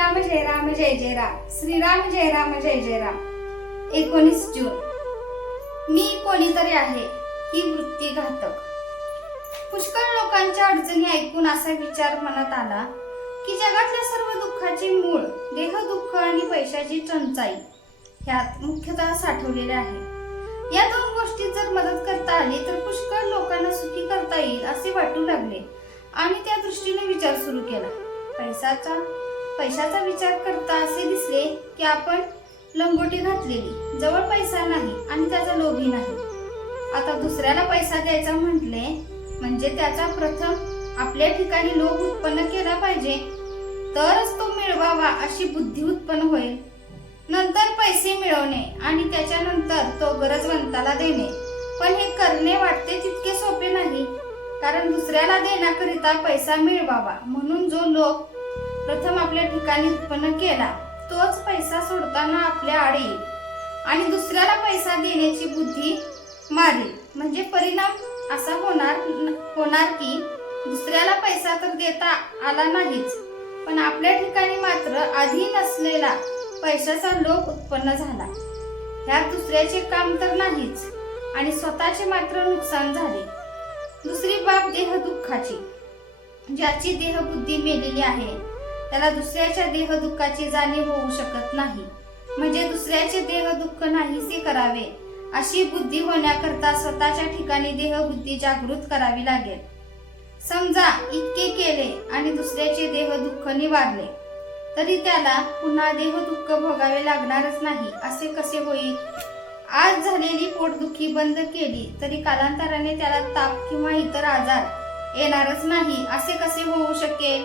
श्रीराम जय राम जय जय राम. श्रीराम जय राम जय जय राम. एकोणीस जून. मी कोणीतरी आहे ही वृत्ती घातक. पुष्कळ लोकांच्या अडचणी ऐकून असा विचार मनात आला की जगातल्या सर्व दुःखाचे मूळ देह दुःख आणि पैशाची टंचाई ह्यात मुख्यतः साठवलेले आहे. या दोन गोष्टी जर मदत करता आली तर पुष्कळ लोकांना सुखी करता येईल असे वाटू लागले आणि त्या दृष्टीने विचार सुरू केला. पैशाचा पैशाचा विचार करता असे दिसले की आपण लंगोटी घातलेली. जवळ पैसा नाही आणि त्याचा लोभी नाही. आता दुसऱ्याला पैसा द्यायचा म्हटले म्हणजे त्याचा प्रथम आपल्या ठिकाणी लोभ उत्पन्न केला पाहिजे. तरच तो मिळवावा अशी बुद्धी उत्पन्न होईल. नंतर पैसे मिळवणे आणि त्याच्यानंतर तो गरजवंताला देणे. पण हे करणे वाटते तितके सोपे नाही. कारण दुसऱ्याला देण्याकरिता पैसा मिळवावा म्हणून जो लोक प्रथम आपल्या ठिकाणी उत्पन्न केला. तोच पैसा सोडताना आपल्या आड. येईल आणि दुसऱ्याला पैसा देण्याची बुद्धी मारेल म्हणजे परिणाम असा होणार होणार की दुसऱ्याला पैसा तर देता आला नाहीच. पण आपल्या ठिकाणी मात्र आधी नसलेला पैशाचा लोभ उत्पन्न झाला. ह्यात दुसऱ्याचे काम तर नाहीच. आणि स्वतःचे मात्र नुकसान झाले. दुसरी बाब देह दुःखाची ज्याची देहबुद्धी मेलेली आहे. त्याला दुसऱ्याच्या देह दुःखाची जाणीव होऊ शकत नाही. म्हणजे दुसऱ्याचे देह दुःख नाहीसे करावे. अशी बुद्धी होण्याकरता स्वतःच्या ठिकाणी देहबुद्धी जागृत करावी लागेल. समजा इतके केले आणि दुसऱ्याचे देह दुःख निवारले तरी त्याला पुन्हा देह दुःख भोगावे लागणारच नाही असे कसे होईल? आज झालेली पोटदुखी बंद केली तरी कालांतराने त्याला ताप किंवा इतर आजार येणारच नाही असे कसे होऊ शकेल?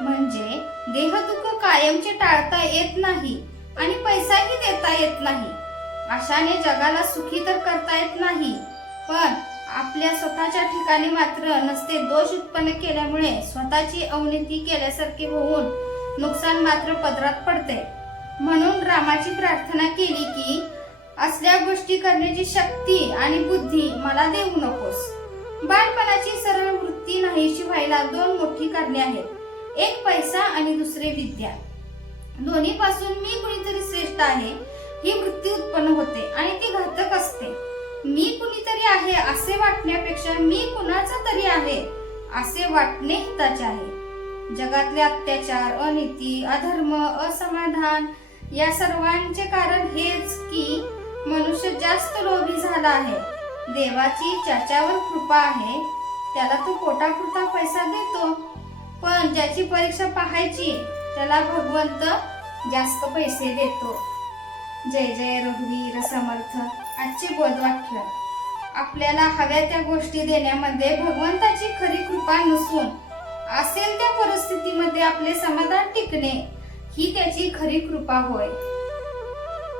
म्हणजे देहदुःख कायमचे टाळता येत नाही आणि पैसाही देता येत नाही. अशाने जगाला सुखी तर करता येत नाही पण आपल्या स्वतःच्या ठिकाणी मात्र नसते दोष उत्पन्न केल्यामुळे स्वतःची अवनती केल्यासारखे होऊन नुकसान मात्र पदरात पडते. म्हणून रामाची प्रार्थना केली की असल्या गोष्टी करण्याची शक्ती आणि बुद्धी मला देऊ नकोस. बालपणाची सरळ वृत्ती नाहीशी व्हायला दोन मोठी कारणे आहेत. एक पैसा आणि दुसरे विद्या. दोन्ही पासून मी कुणीतरी श्रेष्ठ आहे ही वृत्ती उत्पन्न होते आणि ती घातक असते. मी कुणीतरी आहे असे वाटण्यापेक्षा मी कुणाचा तरी आहे असे वाटणे हिताचे आहे. जगातले अत्याचार अनिती अधर्म असमाधान या सर्वांचे कारण हेच की मनुष्य जास्त लोभी झाला आहे. देवाची ज्याच्यावर कृपा आहे त्याला तो पोटापुरता पैसा देतो. पण ज्याची परीक्षा पाहायची त्याला भगवंत जास्त पैसे देतो. जय जय रघुवीर समर्थ. आजचे बोधवाक्य. आपल्याला हव्या त्या गोष्टी देण्यामध्ये भगवंताची खरी कृपा नसून असेल त्या परिस्थितीमध्ये आपले समाधान टिकणे ही त्याची खरी कृपा होय.